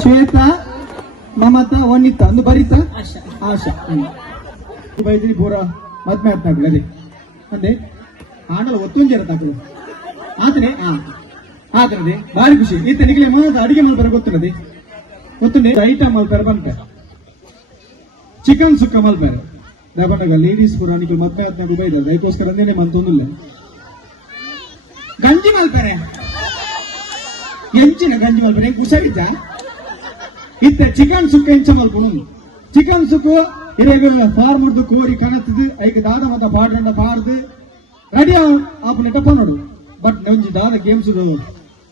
ಶ್ವೇತ ಮಮತಾ ವನಿತಾ ಅಂದು ಬರಿತಾ? ಆಶಾ. ಬೈದ್ರಿ ಪೂರ ಮದ್ಮೆ ಹತ್ನಾಗ್ಲಿ ಅದೇ. ಅಂದೆ ಆಂಡಲ ಒತ್ತೊಂಜರ ತಾಕಲು ಆದ್ರೆ ಹಾ ಆತನದೆ ಭಾರಿ ಖುಷಿ. ಈತ ನಿಗಲೆ ಮಾತ್ರ ಅಡಿಗೆ ಮಲ್ಪರ ಗೊತ್ತಿರದೆ ಗೊತ್ತುಂಡೆ ಐಟಮ್ ಮಲ್ಪರ ಬಂತ. ಚಿಕನ್ ಸುಕ್ಕ ಮಲ್ಪರ ದಬಂಡಗ ಲೇಡೀಸ್ ಪೂರ ನಿಖಲ್ ಮದ್ಮೆ ಹತ್ನಾಗ ಬೈದ ಅದಕ್ಕೋಸ್ಕರ ಅಂದೇನೆ ಮಂತೊಂದಿಲ್ಲ ಗಂಜಿ ಮಲ್ಪರೆ ಎಂಚಿನ ಗಂಜಿ ಮಲ್ಪರೆ ಕುಸವಿದ್ದ ಇತ್ತೆ ಚಿಕನ್ ಸುಕ್ಕ ಇಂಚ ಮಲ್ಪುಣು ಚಿಕನ್ ಸುಕ್ಕು ಇರೇಗ ಫಾರ್ಮರ್ದು ಕೋರಿ ಕಣತದು ಐಕ ದಾದ ಮತ ಪಾಡ್ರಂಡ ಪಾಡ್ದು. ರೆಡಿ ಆಪು ನೆಟ್ಟ ಪನ್ನಡು. ಬಟ್ ಒಂಜಿ ದಾದ ಗೇಮ್ಸ್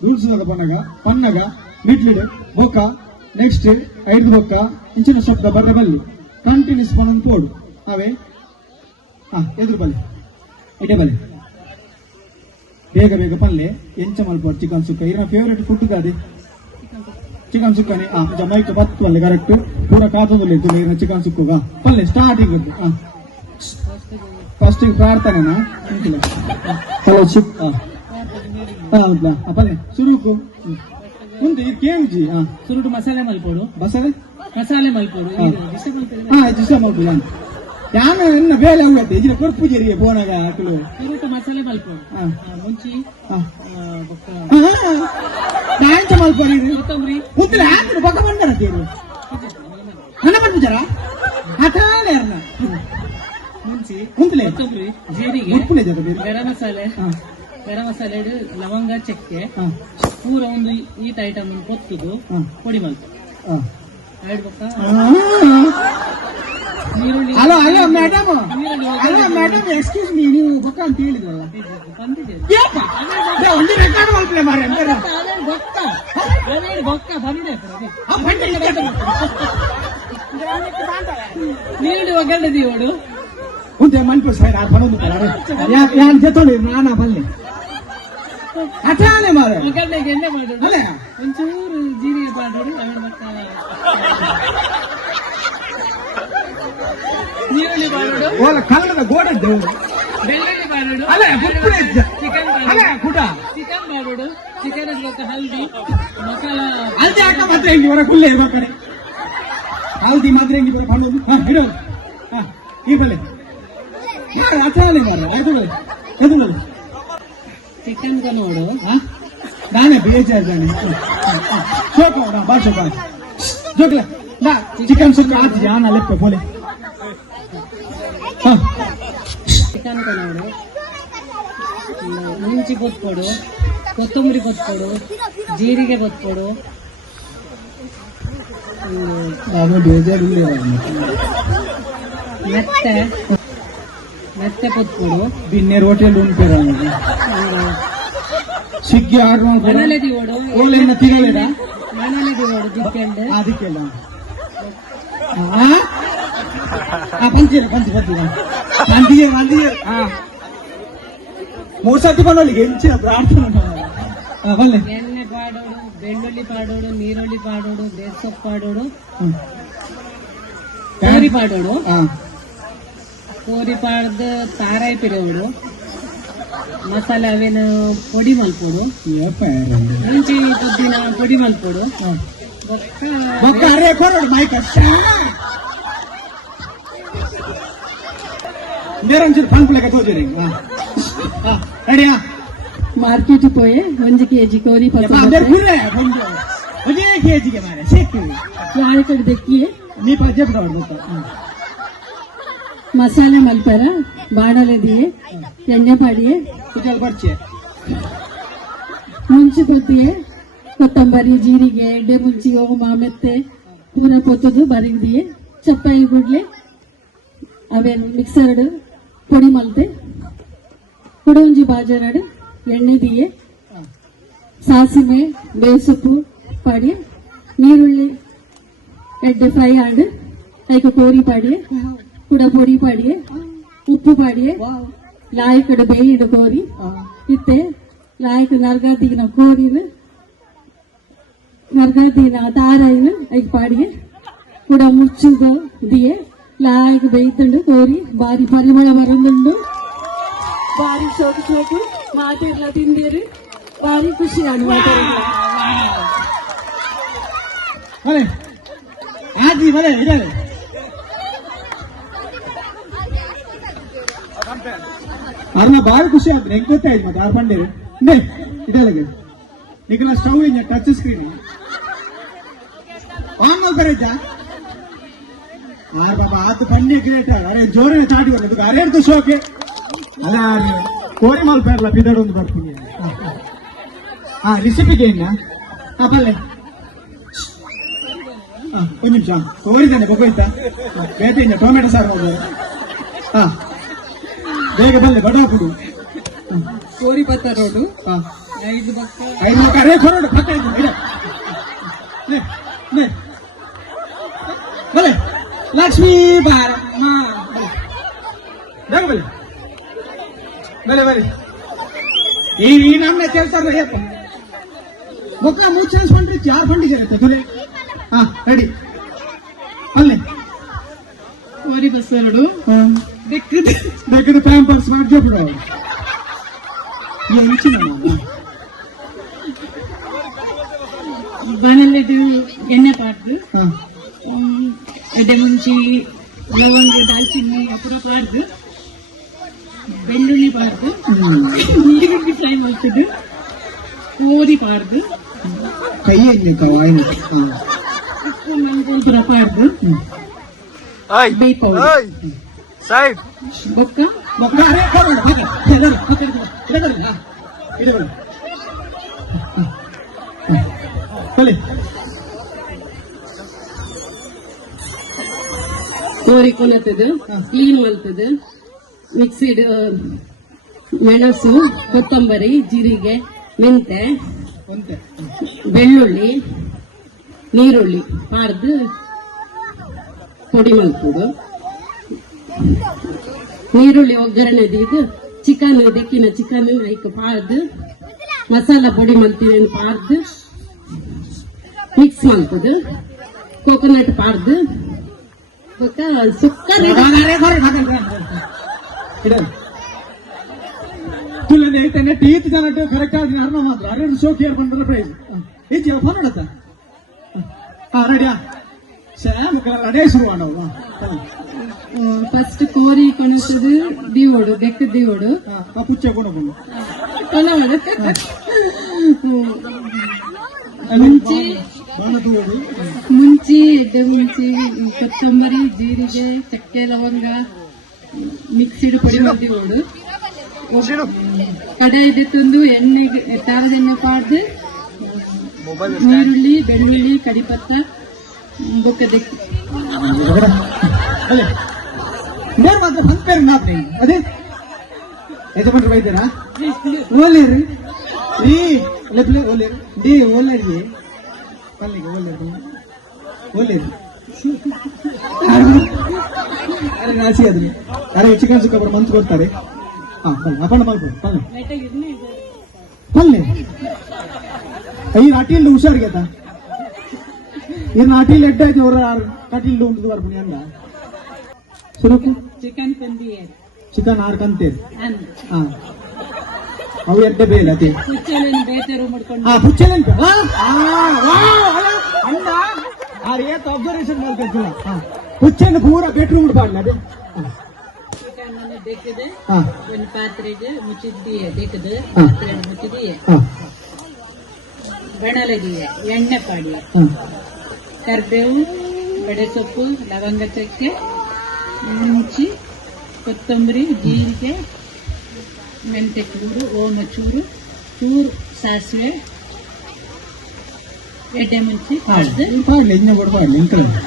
ರೂಲ್ಸ್ ಪನ್ನಗ ಪನ್ನಗ ಮಿಡ್ಲಿಡ್ ಬೊಕ್ಕ ನೆಕ್ಸ್ಟ್ ಐದು ಬೊಕ್ಕ, ಇಂಚಿನ ಶಬ್ದ ಬರ್ರೆ ಬಲ್ಲಿ. ಕಂಟಿನ್ಯೂಸ್ ಪನ್ನೊಂದು ಪೋಡು. ಅವೇ ಹಾ ಎದುರು ಬಲ್ಲಿ. ಇಡೆ ಬಲ್ಲಿ. ಬೇಗ ಬೇಗ ಪಲ್ಲೆ ಎಂಚ ಮಲ್ಪ ಚಿಕನ್ ಸುಕ್ಕ. ಇರ ಫೇವ್ರೆಟ್ ಫುಡ್ ದಾದಿ ಚಿಕನ್ ಸುಕ್ಕನೆ ಆ ಜಮೈಕ್ ಬತ್ತು ಅಲ್ಲೇ ಕರೆಕ್ಟ್ ಪೂರ ಕಾತದಲ್ಲಿ ಇರ ಚಿಕನ್ ಸುಕ್ಕುಗ ಪಲ್ಲೆ ಸ್ಟಾರ್ಟಿಂಗ್ ಇದ್ದು ಹಾ ಫಸ್ಟ್ ಪ್ರಾರ್ಥನೆನಾ ಹಲೋ ಚಿಕ್ ಹೌದಾ ಆ ಪಲ್ಲೆ ಸುರುಕು. ಮುಂದೆ ಇದು ಕೇಂಜಿ ಹಾ ಸುರುಟು ಮಸಾಲೆ ಮಲ್ಪೋಡು. ಬಸಳೆ ಮಸಾಲೆ ಮಲ್ಪೋಡು. ಹಾ. ಇಷ್ಟ ಮಲ್ಪೋಡು ಯಾನ ಎನ್ನ ಬೇಲೆ ಹೋಗತ್ತೆ ಇಜಿನ ಕೊರ್ಪು ಜರಿಗೆ ಬೋನಗ ಹಾಕಲು. ಸುರುಟು ಮಸಾಲೆ ಆ, ಮುಂಚಿ ನಾಯಂತ ಕೊತ್ತಂಬರಿ. ಮುತ್ತಲ ಹಾಕಿದ್ರು ಪಕ್ಕ ಬಂದರ ತೇರು. ಹಣ ಬಂದಿದ್ದಾರ ಹಠಾನೆ ಅರ್ನ ಮುಂಚಿ ಕುಂತಲೆ? ಜೀರಿಗೆ ಉಪ್ಪುನೆ ಜರ ಬೇರೆ. ಗರಂ ಮಸಾಲೆ. ಹಾ. ಗರಂ ಮಸಾಲೆ ಲವಂಗ ಚಕ್ಕೆ. ಹಾ. ಪೂರ ಒಂದು ಈತ ಐಟಮ್ ಕೊತ್ತುದು. ಪೊಡಿ ಮಲ್ಪ ಹಾ. ಎರಡು ಬೊಕ್ಕ. ನೀರುಳ್ಳಿ ಹಲೋ ಹಲೋ ಮೇಡಮ್ ನೀರುಳ್ಳಿ ಹಲೋ ಮೇಡಮ್ ಎಕ್ಸ್ಕ್ಯೂಸ್ ಮೀ ನೀವು ಬೊಕ್ಕ ಅಂತ ಹೇಳಿದ್ರಲ್ಲ ಬಂದಿದೆ. ಏಪ್ಪ ಏ, ಒಂದು ರೆಕಾರ್ಡ್ ಮಾಡ್ತೀವಿ ಮಾರೆ ಅಂದ್ರೆ ಅದೇ ಬೊಕ್ಕ ಅದೇ ಬೊಕ್ಕ ಬಂದಿದೆ ಆ ಬಂಡಿ ಇಟ್ಕೊಂಡು ನೀರುಳ್ಳಿ ಒಗ್ಗರಣೆ ದೀವೋಡು ಉಂಟೆ ಮನ್ಪು ಸೈಡ್ ಆ ಬರೋದು ಯಾನ್ ಜೊತೆ ನಾನಾ ಬಲ್ಲೆ ಹಠಾನೆ ಮಾರೆ ಒಗ್ಗರಣೆಗೆ ಎಣ್ಣೆ ಮಾಡೋದು ಅಲ್ಲೇ ಒಂಚೂರು ಜೀರಿಗೆ ಮಾಡೋದು ಆಮೇಲೆ ಮತ್ತೆ ನೀರುಳ್ಳಿ ಮಾಡೋದು ಓಲ ಕಲ್ಲದ ಗೋಡೆ ಬೆಳ್ಳುಳ್ಳಿ ಮಾಡೋದು ಅಲ್ಲ ಇದ್ದ. ಚಿಕನ್ ಅಲ್ಲ ಕೂಟ ಚಿಕನ್ ಮಾಡೋದು ಚಿಕನ್ ಮತ್ತೆ ಹಲ್ದಿ ಮಸಾಲ. ಅಲ್ದಿ ಅಕ್ಕ ಮಾತ್ರ ಹಿಂಗೆ ಹೊರ ಕುಲ್ಲೆ ಕಡೆ. ಹಲ್ದಿ ಮಾತ್ರ ಹಿಂಗೆ ಬರ ಮಾಡೋದು ಹಾ ಇಡೋದು ಹಾ ಈ ಬಲ್ಲೆ ಅದು ಬಲ್ಲೆ ಚಿಕನ್ ನೋಡು. ಹಾ ನಾನೇ ಜೋಕು ನಾ ಬಾ ಚಿಕನ್ ಸುಕ್ಕ ಆಚೆ ಜಾನ ಲೆಪ್ಪ ಬೋಲೆ. ಮುಂಚಿ ಬತ್ಕೊಡು ಕೊತ್ತಂಬರಿ ಬತ್ಕೊಡು ಜೀರಿಗೆ ಬತ್ಕೊಡು ಮತ್ತೆ ಮೆತ್ತೆ ಕೊತ್ಕೊಡು ಬಿನ್ನೇರ್ ಹೋಟೆಲ್ ಉಂಟು ಸಿಗ್ಗಿ ಆರ್ಡರ್ ಮಾಡ್ಬೋದು ಮನೇಲೆ ದಿವೋಡು ಮನೇಲೆ ದಿವೋಡು ಆ ಪಂಚಿರ ಪಂಚಿ ಪಂಚಿರ ಬಂದಿಗೆ ಬಂದಿಗೆ ಹಾ ಮೂರ್ ಹೆಂಚಿನ ಪ್ರಾರ್ಥನೆ ಬಲ್ಲೆ ಎಣ್ಣೆ ಪಾಡೋಡು ಬೆಳ್ಳುಳ್ಳಿ ಪಾಡೋಡು ನೀರುಳ್ಳಿ ಪಾಡೋಡು ಬೇಸೊಪ್ಪು ಪಾಡೋಡು. ಕೋರಿ ಪಾಡೋಡು. ಕೋರಿ ಪಾಡ್ದು ತಾರಾಯಿ ಪಿರೋಡು ಮಸಾಲೆ ಅವೇನು ಪೊಡಿ ಮಲ್ಪೋಡು. ಮುಂಚೆ ಪುದೀನ ಪೊಡಿ ಮಲ್ಪೋಡು. ಹಾ. ಬೊಕ್ಕ ಬೊಕ್ಕ ಅರೆ ಕೊರೋಡು ಮೈಕ್ ಬೇರೊಂಚೂರು ಪಂಪುಲೆಕ್ಕ ತೋದಿರಿ ರೆಡಿಯಾ ಮಾರ್ಕೆಟ್ ಪೋಯೆ ಒಂದು ಕೆಜಿ ಕೋರಿ ಅದೇ ಕುರ್ರೆ ಒಂದು ಒಂದೇ ಕೆಜಿಗೆ ಮಾರೆ ಸಿಕ್ಕು ಯಾಳೆ ಕಡೆ ದೆಕ್ಕಿ ನೀ ಪದ್ಯ ಬಿಡೋದು ಮಸಾಲೆ ಮಲ್ಪರ ಬಾಣಲೆ ದಿಯೆ ಎಣ್ಣೆ ಪಾಡಿಯೆ ಕುಜಲ್ ಬರ್ಚೆ ಮುಂಚಿ ಪೊತ್ತಿಗೆ ಕೊತ್ತಂಬರಿ, ಜೀರಿಗೆ ಎಡ್ಡೆ ಮುಂಚಿ ಓಮ ಮೆತ್ತೆ ಪೂರ ಪೊತ್ತದು ಬರಿದಿಯೆ ಚಪ್ಪಾಯಿ ಗುಡ್ಲೆ ಅವೇನು ಮಿಕ್ಸರ್ಡ್ ಪೊಡಿ ಮಲ್ತೆ ಕುಡೊಂಜಿ ಬಾಜರಡ್ ಎಣ್ಣೆ ದಿಯೆ, ಸಾಸಿವೆ ಬೇಸೊಪ್ಪು ಪಾಡಿ ನೀರುಳ್ಳಿ ಎಡ್ಡೆ ಫ್ರೈ ಆಂಡ್ ಐಕ ಕೋರಿ ಪಾಡಿಯೆ ಕುಡ ಪೊಡಿ ಪಾಡಿಯೆ, ಉಪ್ಪು ಪಾಡಿಯೆ ಲಾಯಕಡೆ ಬೇಯಿಡು ಕೋರಿ, ಇತ್ತೆ ಲಾಯಕ ನರ್ಗಾದಿನ ಕೋರಿನ ನರ್ಗಾದಿನ ತಾರಾಯಿನ ಐಕ್ ಪಾಡಿಗೆ ಕೂಡ ಮುಚ್ಚುಗ ದಿಯೆ ಲಾಯಕ ಬೇಯ್ತಂಡು ಕೋರಿ ಬಾರಿ ಪರಿಮಳ ಬರಂದುಂಡು. ಬಾರಿ ಸೋಕು ಸೋಕು ಮಾತೆಲ್ಲ ತಿಂದಿರು. ಬಾರಿ ಖುಷಿ ನಾನು ಮಾತಾಡಿಲ್ಲ ಬಲೆ ಆಜಿ ಬಲೆ ಇದ್ದಾರೆ ಅರ್ನ ಬಾರಿ ಖುಷಿ ಆದ್ರೆ ಹೆಂಗ್ ಗೊತ್ತಾಯ್ತು ಮತ್ತೆ ಆ ಪಂಡೆ ಇದೆ. ನಿಖಲ ಸ್ಟವ್ ಇಂಜ ಟಚ್ ಸ್ಕ್ರೀನ್ ಆನ್ ಮಾಡ್ತಾರೆ ಆರ್ ಬಾಬಾ ಆತು ಪಂಡೆ ಕ್ರಿಯೇಟ್ ಅರೆ ಜೋರೇ ಚಾಟಿ ಬರ್ತದೆ ಅರೇರ್ದು ಶೋಕೆ ಅಲ್ಲ ಕೋರಿ ಮಲ್ಪೇರ್ಲ ಬಿದಡ್ ಒಂದು ಬರ್ತೀನಿ. ಹಾ ರೆಸಿಪಿಗೆ ಇನ್ನ ಹಾ ಪಲ್ಲೆ. ಒಂದು ನಿಮಿಷ. ಕೋರಿದ್ದೇನೆ ಬಗ್ಗೋಯ್ತಾ ಬೇಟೆ ಇನ್ನ ಟೊಮೆಟೊ ಸಾರು ಹೋದ ಹಾ ಬೇಗ ಬಲ್ಲೆ ಬಡ ಕೊಡು. ಕೋರಿ ಬತ್ತ ರೋಡು ಹಾ ಐದು ಬಕ್ಕ ಐದು ಕರೆ ಕೊರೋಡು ಪಕ್ಕ ಇದ್ದು ಇಡ ನೇ ನೇ ಬಲೆ ಲಕ್ಷ್ಮೀ ಬಾರ ಹಾ ಬಲೆ ಬೇಗ ಬಲೆ ಬಲೆ ಬಲೆ ಈ ಈ ನಮ್ನೆ ಕೇಳ್ತಾರ ಏಪ್ಪ ಮುಖ ಮೂಚನ್ಸ್ ಪಂಡ್ರಿ ಯಾರು ಪಂಡಿಗೆ ಇರುತ್ತೆ ತುಲೆ ಹಾ ರೆಡಿ ಅಲ್ಲೇ ಕೋರಿ ಬಸ್ ರೋಡು ಹ್ಮ್ ಬೆಕ್ಕದ ಬೇಕಿದ್ರೆ ಪ್ಯಾಂಪರ್ಸ್ ಮಾಡಿ ಜೋಬಿಡು ಎಂಚಿನ ಬಾಣಲೆದು ಎಣ್ಣೆ ಪಾಡ್ದು ಹಾ ಎಡೆ ಮುಂಚಿ ಲವಂಗ ದಾಲ್ಚಿನ್ನಿ ಅಪುರ ಪಾಡ್ದು ಬೆಳ್ಳುಳ್ಳಿ ಪಾಡ್ದು ಈರುಳ್ಳಿ ಫ್ರೈ ಮಾಡ್ತದ್ದು ಕೋರಿ ಪಾಡ್ದು ಕೈ ಹೆಂಗೆ ವಾಯಿನ ಹಾ ಉಪ್ಪು ಮೆಣಸಿನ ಪಾಡ್ದು Ay! ಬೇಯ್ಪೌಡು Ay! Side! ಬೊಕ್ಕ ಮಕ್ಕಳ ಅರೆ ಕೊಡೋಣ ತೋರಿ ಕ್ಲೀನ್ ಮಲ್ತದು ಮಿಕ್ಸಿಡ್ ಮೆಣಸು ಕೊತ್ತಂಬರಿ ಜೀರಿಗೆ ಮೆಂತೆ ಬೆಳ್ಳುಳ್ಳಿ ನೀರುಳ್ಳಿ ಹಾರ್ದು ಪುಡಿ ಮಲ್ಪುಡು ನೀರುಳ್ಳಿ ಒಗ್ಗರಣೆ ಇದು ಚಿಕನ್ ದಿಕ್ಕಿನ ಚಿಕನ್ ಐಕ್ ಪಾರ್ದು ಮಸಾಲ ಪುಡಿ ಮಲ್ತೀನಿ ಪಾರ್ದು ಮಿಕ್ಸ್ ಮಲ್ಪುದು ಕೋಕೋನಟ್ ಪಾರ್ದು ಬೊಕ್ಕ ಸುಕ್ಕ ready. ಅರೆ ಕೊರಿ ಹಾಗೆ ಇಡಲ್ಲ ತುಲನೆ ಐತನೆ ಟೀತ್ ಜನಟ್ಟು ಕರೆಕ್ಟ್ ಆಗಿ ಅರ್ಣ ಮಾತ್ರ. ಅರೆ ಶೋಕ್ ಏರ್ ಬಂದ್ರೆ ಪ್ರೈಸ್ ಈಚೆ ಫೋನ್ ಮಾಡತ್ತ ಹಾ ರೆಡಿಯಾ ಶ್ಯಾಮ್ ರೆಡಿ ಶುರು ಮಾಡವು ಫಸ್ಟ್ ಕೋರಿ ಕೊಣಸದು ದೀವೋಡು ಬೆಕ್ಕ ದೀವೋಡು. ಆ ಪುಚ್ಚ ಕೊಡು ಬಂದು ಕೊನವಡು ಮುಂಚಿ ಬಣ್ಣದು ಓಡು ಮುಂಚಿ ಎಡ್ಡೆ ಮುಂಚಿ ಕೊತ್ತಂಬರಿ ಜೀರಿಗೆ ಚಕ್ಕೆ ಲವಂಗ ಮಿಕ್ಸಿಡ್ ಪುಡಿ ಹೊಡೆದು ಕಡೆ ಇದೆ ತಂದು ಎಣ್ಣೆಗೆ ತಾರದ ಎಣ್ಣೆ ಪಾಡ್ದು ಈರುಳ್ಳಿ ಬೆಳ್ಳುಳ್ಳಿ ಕಡಿಪತ್ತ ಬೊಕ್ಕ ದೆಕ್ಕಿ ಅಲ್ಲ. ನೇರ್ ಮಾತ್ರ ಬಂದ್ ಪೇರು ಮಾತ್ರ ಅದೇ. ಯಜಮಾನ್ರು ಬೈತಾರಾ ಓಲೇರಿ. ರೀ ಲೆಪ್ಲೆ ಓಲೇರಿ. ಡಿ ಓಲರಿಗೆ. ಪಲ್ಲಿಗೆ ಒಳ್ಳೆದು. ಒಳ್ಳೇದು. ಅರೆ ರಾಸಿ ಅದು. ಅರೆ ಚಿಕನ್ ಸುಕ್ಕ ಬರೋ ಮಂತ್ ಕೊಡ್ತಾರೆ. ಹಾ ಪಲ್ಲೆ ಅಪ್ಪಣ್ಣ ಮಲ್ಕೊಂಡು ಪಲ್ಲೆ? ಪಲ್ಲೆ ಈ ನಾಟಿಯಲ್ಲಿ ಹುಷಾರಿಗೆ ಆತ ಈ ನಾಟಿಲ್ ಎಡ್ಡೆ ಆಯ್ತು ಅವ್ರ ಕಟಿಲ್ ಉಂಟು ಬರ್ಬನಿ ಅಂದ ಸುರುಕು ಚಿಕನ್ ಪಂದಿ ಚಿಕನ್ ಆರ್ ಕಂತೇರಿ ಹಾ ಅವು ಎಡ್ಡೆ ಅದೇ ಹಾ ಏತ್ ಅಬ್ಸರ್ವೇಷನ್ ಪುಚ್ಚನ್ನು ಪೂರ ಬೆಡ್ರೂಮ್ ಪಾಡ್ಲ ಅದೇ ಒಂದು ಪಾತ್ರೆಗೆ ಮುಚ್ಚಿದ್ದೀಯ ಬೇಕದು ಹಾ. ಪಾತ್ರೆ ಮುಚ್ಚಿದೀಯ ಎಣ್ಣೆ ಪಾಡಿಯ. ಕರ್ಬೇವು ಬೆಡೆಸೊಪ್ಪು ಲವಂಗ ಚಕ್ಕೆ ಮುಂಚಿ ಕೊತ್ತಂಬರಿ ಜೀರಿಗೆ ಮೆಂತೆ ಚೂರು ಓಮ ಚೂರು ಚೂರು ಸಾಸಿವೆ ಎಡ್ಡೆ ಮುಂಚಿ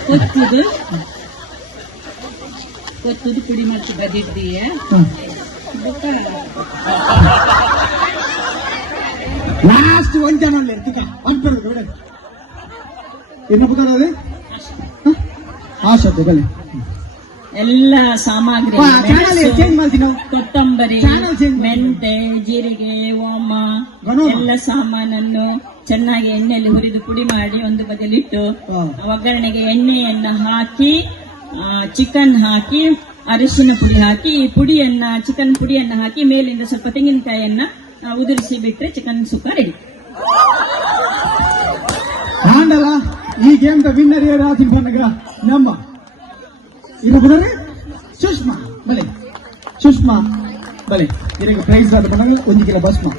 ಕೊತ್ತುದು. ಕೊತ್ತುದು ಪುಡಿ ಮಾಡಿ ಬದಿದ್ದೀಯ. ಬೊಕ್ಕ ಲಾಸ್ಟ್ ಒಂದ್ ಜನ ಇರ್ತಿಕ ಅನ್ಪಿರೋದು ಬಿಡ ಇನ್ನು ಬುಕ್ಕಾರ ಅದೇ ಆ ಶಬ್ದ ಬಲೆ ಎಲ್ಲ ಸಾಮಗ್ರಿ ಕೊತ್ತಂಬರಿ. ಮೆಂತೆ ಜೀರಿಗೆ ಓಮ ಎಲ್ಲ ಸಾಮಾನನ್ನು ಚೆನ್ನಾಗಿ ಎಣ್ಣೆಯಲ್ಲಿ ಹುರಿದು ಪುಡಿ ಮಾಡಿ ಒಂದು ಬದಲಿಟ್ಟು. ಒಗ್ಗರಣೆಗೆ ಎಣ್ಣೆಯನ್ನ ಹಾಕಿ ಚಿಕನ್ ಹಾಕಿ ಅರಿಶಿನ ಪುಡಿ ಹಾಕಿ ಈ ಪುಡಿಯನ್ನ ಚಿಕನ್ ಪುಡಿಯನ್ನ ಹಾಕಿ ಮೇಲಿಂದ ಸ್ವಲ್ಪ ತೆಂಗಿನಕಾಯಿಯನ್ನ ಉದುರಿಸಿ ಬಿಟ್ರೆ ಚಿಕನ್ ಸುಕ್ಕ ರೆಡಿ ಈಗ ಈ ಗೇಮ್ ದ ವಿನ್ನರ್ ಯಾರು? ನಮ್ಮ இருக்குதானே சுஷ்மா பலே. சுஷ்மா பலே. எனக்கு பிரைஸ் அது பண்ணாங்க கொஞ்சம் கிலோ பஸ்மா.